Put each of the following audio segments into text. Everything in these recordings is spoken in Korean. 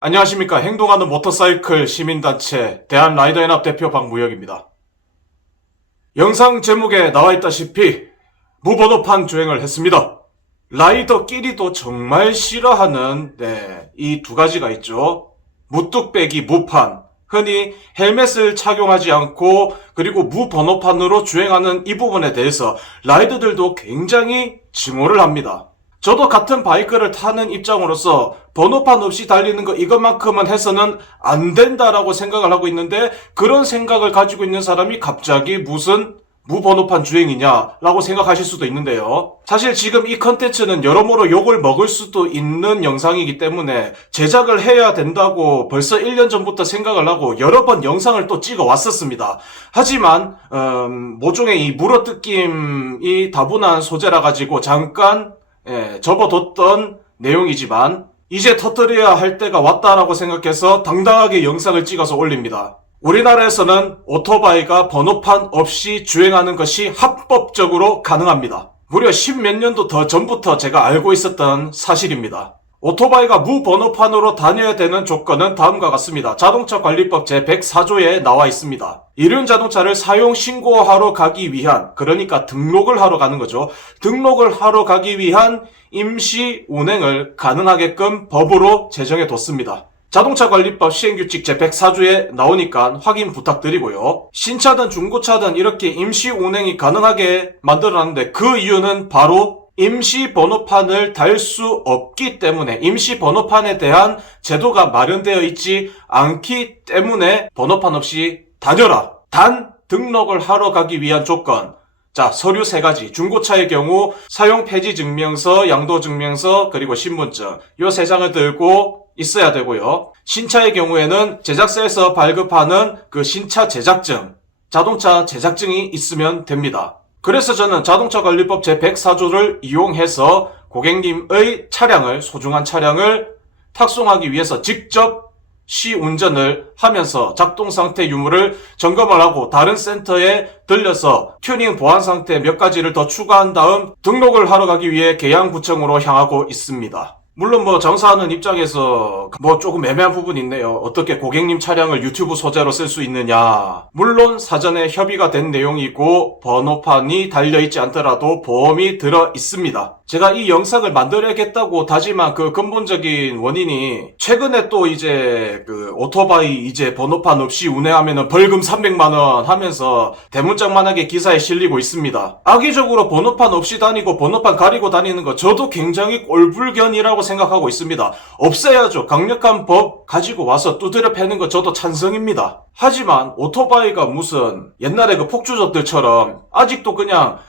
안녕하십니까. 행동하는 모터사이클 시민단체 대한라이더연합 대표 박무혁입니다. 영상 제목에 나와있다시피 무번호판 주행을 했습니다. 라이더끼리도 정말 싫어하는 이 두 가지가 있죠. 무뚝배기 무판, 흔히 헬멧을 착용하지 않고 그리고 무번호판으로 주행하는 이 부분에 대해서 라이더들도 굉장히 증오를 합니다. 저도 같은 바이크를 타는 입장으로서 번호판 없이 달리는 거 이것만큼은 해서는 안 된다라고 생각을 하고 있는데, 그런 생각을 가지고 있는 사람이 갑자기 무슨 무번호판 주행이냐라고 생각하실 수도 있는데요. 사실 지금 이 컨텐츠는 여러모로 욕을 먹을 수도 있는 영상이기 때문에 제작을 해야 된다고 벌써 1년 전부터 생각을 하고 여러 번 영상을 또 찍어 왔었습니다. 하지만 모종의 이 물어뜯김이 다분한 소재라 가지고 잠깐 접어뒀던 내용이지만 이제 터뜨려야 할 때가 왔다라고 생각해서 당당하게 영상을 찍어서 올립니다. 우리나라에서는 오토바이가 번호판 없이 주행하는 것이 합법적으로 가능합니다. 무려 10몇 년도 더 전부터 제가 알고 있었던 사실입니다. 오토바이가 무번호판으로 다녀야 되는 조건은 다음과 같습니다. 자동차관리법 제104조에 나와 있습니다. 이륜 자동차를 사용 신고하러 가기 위한, 그러니까 등록을 하러 가는 거죠. 등록을 하러 가기 위한 임시 운행을 가능하게끔 법으로 제정해 뒀습니다. 자동차관리법 시행규칙 제104조에 나오니까 확인 부탁드리고요. 신차든 중고차든 이렇게 임시 운행이 가능하게 만들어놨는데 그 이유는 바로 임시 번호판을 달 수 없기 때문에, 임시 번호판에 대한 제도가 마련되어 있지 않기 때문에 번호판 없이 다녀라. 단 등록을 하러 가기 위한 조건. 자, 서류 3가지. 중고차의 경우 사용 폐지 증명서, 양도 증명서, 그리고 신분증. 요 3장을 들고 있어야 되고요. 신차의 경우에는 제작사에서 발급하는 그 신차 제작증, 자동차 제작증이 있으면 됩니다. 그래서 저는 자동차관리법 제104조를 이용해서 고객님의 차량을, 소중한 차량을 탁송하기 위해서 직접 시운전을 하면서 작동 상태 유무를 점검을 하고 다른 센터에 들려서 튜닝 보안 상태 몇 가지를 더 추가한 다음 등록을 하러 가기 위해 계양구청으로 향하고 있습니다. 물론 장사하는 입장에서 조금 애매한 부분이 있네요. 어떻게 고객님 차량을 유튜브 소재로 쓸 수 있느냐. 물론 사전에 협의가 된 내용이고 번호판이 달려있지 않더라도 보험이 들어 있습니다. 제가 이 영상을 만들어야겠다고 다짐한 그 근본적인 원인이 최근에 또 이제 그 오토바이 이제 번호판 없이 운행하면은 벌금 300만원 하면서 대문짝만하게 기사에 실리고 있습니다. 악의적으로 번호판 없이 다니고 번호판 가리고 다니는 거 저도 굉장히 꼴불견이라고 생각하고 있습니다. 없애야죠. 강력한 법 가지고 와서 두드려 패는 거 저도 찬성입니다. 하지만 오토바이가 무슨 옛날에 그 폭주족들처럼 아직도 그냥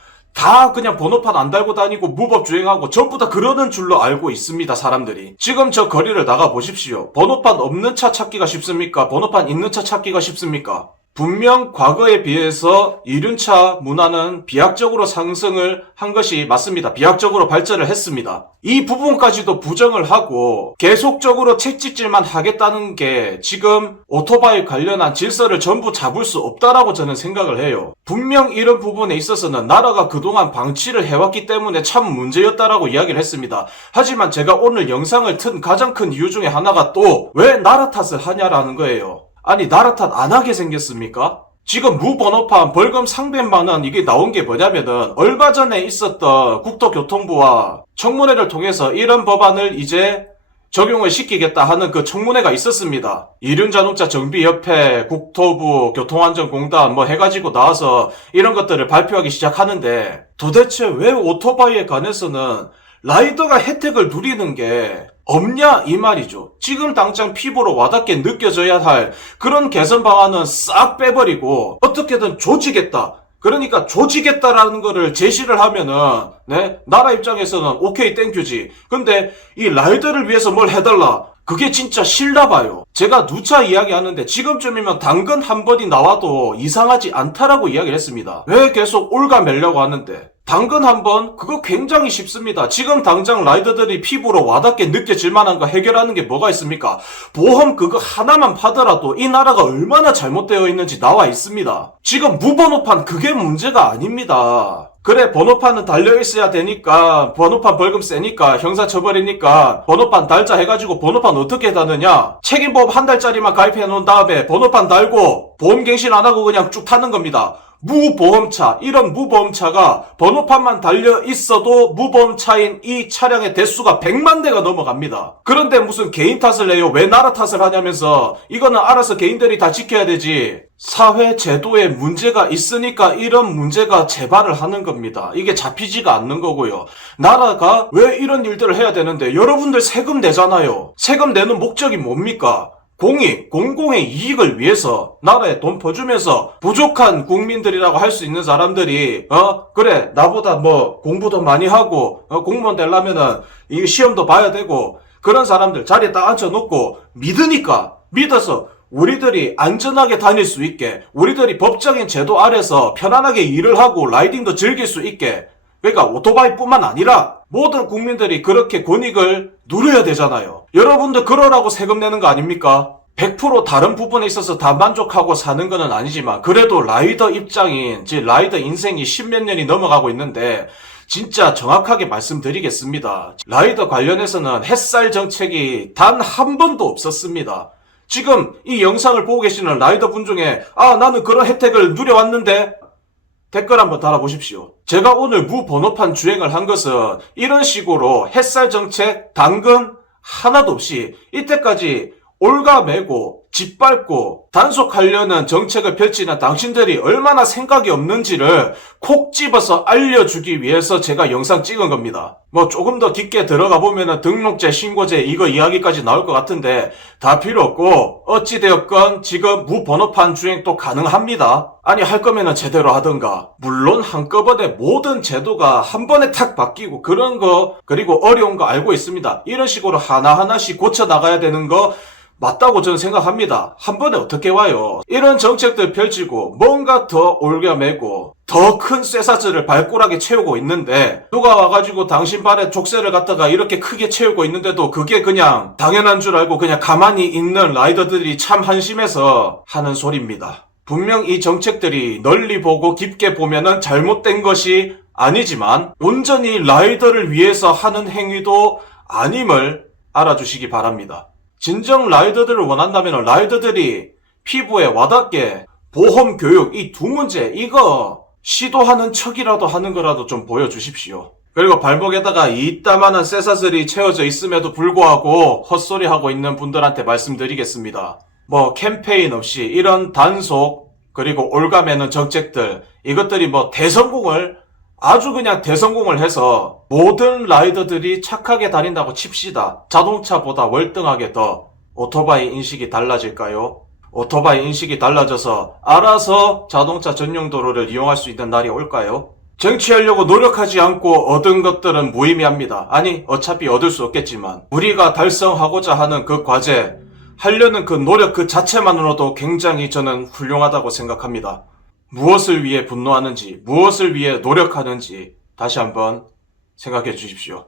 번호판 안 달고 다니고 무법 주행하고 전부 다 그러는 줄로 알고 있습니다, 사람들이. 지금 저 거리를 나가 보십시오. 번호판 없는 차 찾기가 쉽습니까? 번호판 있는 차 찾기가 쉽습니까? 분명 과거에 비해서 이륜차 문화는 비약적으로 상승을 한 것이 맞습니다. 비약적으로 발전을 했습니다. 이 부분까지도 부정을 하고 계속적으로 채찍질만 하겠다는 게 지금 오토바이 관련한 질서를 전부 잡을 수 없다라고 저는 생각을 해요. 분명 이런 부분에 있어서는 나라가 그동안 방치를 해왔기 때문에 참 문제였다라고 이야기를 했습니다. 하지만 제가 오늘 영상을 튼 가장 큰 이유 중에 하나가 또 왜 나라 탓을 하냐라는 거예요. 아니, 나라 탓 안 하게 생겼습니까? 지금 무번호판 벌금 300만원 이게 나온 게 뭐냐면은 얼마 전에 있었던 국토교통부와 청문회를 통해서 이런 법안을 이제 적용을 시키겠다 하는 그 청문회가 있었습니다. 이륜자동차 정비협회, 국토부, 교통안전공단 해가지고 나와서 이런 것들을 발표하기 시작하는데, 도대체 왜 오토바이에 관해서는 라이더가 혜택을 누리는 게 없냐 이 말이죠. 지금 당장 피부로 와닿게 느껴져야 할 그런 개선 방안은 싹 빼버리고 어떻게든 조지겠다. 그러니까 조지겠다라는 거를 제시를 하면은 나라 입장에서는 오케이 땡큐지. 근데 이 라이더를 위해서 뭘 해달라. 그게 진짜 싫나 봐요. 제가 누차 이야기하는데 지금쯤이면 당근 한 번이 나와도 이상하지 않다라고 이야기를 했습니다. 왜 계속 올가매려고 하는데. 당근 한 번 그거 굉장히 쉽습니다. 지금 당장 라이더들이 피부로 와닿게 느껴질 만한 거 해결하는 게 뭐가 있습니까? 보험 그거 하나만 파더라도 이 나라가 얼마나 잘못되어 있는지 나와 있습니다. 지금 무번호판 그게 문제가 아닙니다. 그래, 번호판은 달려있어야 되니까, 번호판 벌금 세니까, 형사처벌이니까, 번호판 달자 해가지고 번호판 어떻게 다느냐? 책임보험 한 달짜리만 가입해 놓은 다음에 번호판 달고, 보험갱신 안 하고 그냥 쭉 타는 겁니다. 무보험차, 이런 무보험차가 번호판만 달려 있어도 무보험차인 이 차량의 대수가 100만 대가 넘어갑니다. 그런데 무슨 개인 탓을 해요? 왜 나라 탓을 하냐면서 이거는 알아서 개인들이 다 지켜야 되지. 사회 제도에 문제가 있으니까 이런 문제가 재발을 하는 겁니다. 이게 잡히지가 않는 거고요. 나라가 왜 이런 일들을 해야 되는데 여러분들 세금 내잖아요. 세금 내는 목적이 뭡니까? 공공의 이익을 위해서 나라에 돈 퍼주면서 부족한 국민들이라고 할 수 있는 사람들이 그래 나보다 뭐 공부도 많이 하고 공무원 되려면은 이 시험도 봐야 되고 그런 사람들 자리에 딱 앉혀놓고 믿어서 우리들이 안전하게 다닐 수 있게 우리들이 법적인 제도 아래서 편안하게 일을 하고 라이딩도 즐길 수 있게 그러니까 오토바이뿐만 아니라 모든 국민들이 그렇게 권익을 누려야 되잖아요. 여러분들 그러라고 세금 내는 거 아닙니까? 100% 다른 부분에 있어서 다 만족하고 사는 건 아니지만 그래도 라이더 입장인 즉 라이더 인생이 10몇 년이 넘어가고 있는데 진짜 정확하게 말씀드리겠습니다. 라이더 관련해서는 햇살 정책이 단 한 번도 없었습니다. 지금 이 영상을 보고 계시는 라이더 분 중에 나는 그런 혜택을 누려왔는데 댓글 한번 달아보십시오. 제가 오늘 무번호판 주행을 한 것은 이런 식으로 햇살 정책, 당근 하나도 없이 이때까지 올가매고 짓밟고 단속하려는 정책을 펼치는 당신들이 얼마나 생각이 없는지를 콕 집어서 알려주기 위해서 제가 영상 찍은 겁니다. 뭐 조금 더 깊게 들어가 보면은 등록제, 신고제 이거 이야기까지 나올 것 같은데 다 필요 없고 어찌되었건 지금 무번호판 주행도 가능합니다. 아니 할 거면은 제대로 하던가. 물론 한꺼번에 모든 제도가 한 번에 탁 바뀌고 그런 거 그리고 어려운 거 알고 있습니다. 이런 식으로 하나하나씩 고쳐 나가야 되는 거 맞다고 저는 생각합니다. 한 번에 어떻게 와요? 이런 정책들 펼치고 뭔가 더 올겨매고 더 큰 쇠사슬을 발꼬락에 채우고 있는데 누가 와가지고 당신 발에 족쇄를 갖다가 이렇게 크게 채우고 있는데도 그게 그냥 당연한 줄 알고 그냥 가만히 있는 라이더들이 참 한심해서 하는 소리입니다. 분명 이 정책들이 널리 보고 깊게 보면은 잘못된 것이 아니지만 온전히 라이더를 위해서 하는 행위도 아님을 알아주시기 바랍니다. 진정 라이더들을 원한다면 라이더들이 피부에 와닿게 보험 교육 이 두 문제 이거 시도하는 척이라도 하는 거라도 좀 보여주십시오. 그리고 발목에다가 이따만한 쇠사슬이 채워져 있음에도 불구하고 헛소리하고 있는 분들한테 말씀드리겠습니다. 뭐 캠페인 없이 이런 단속 그리고 올가매는 정책들 이것들이 뭐 아주 그냥 대성공을 해서 모든 라이더들이 착하게 다닌다고 칩시다. 자동차보다 월등하게 더 오토바이 인식이 달라질까요? 오토바이 인식이 달라져서 알아서 자동차 전용 도로를 이용할 수 있는 날이 올까요? 쟁취하려고 노력하지 않고 얻은 것들은 무의미합니다. 아니 어차피 얻을 수 없겠지만 우리가 달성하고자 하는 그 과제 하려는 그 노력 그 자체만으로도 굉장히 저는 훌륭하다고 생각합니다. 무엇을 위해 분노하는지, 무엇을 위해 노력하는지 다시 한번 생각해 주십시오.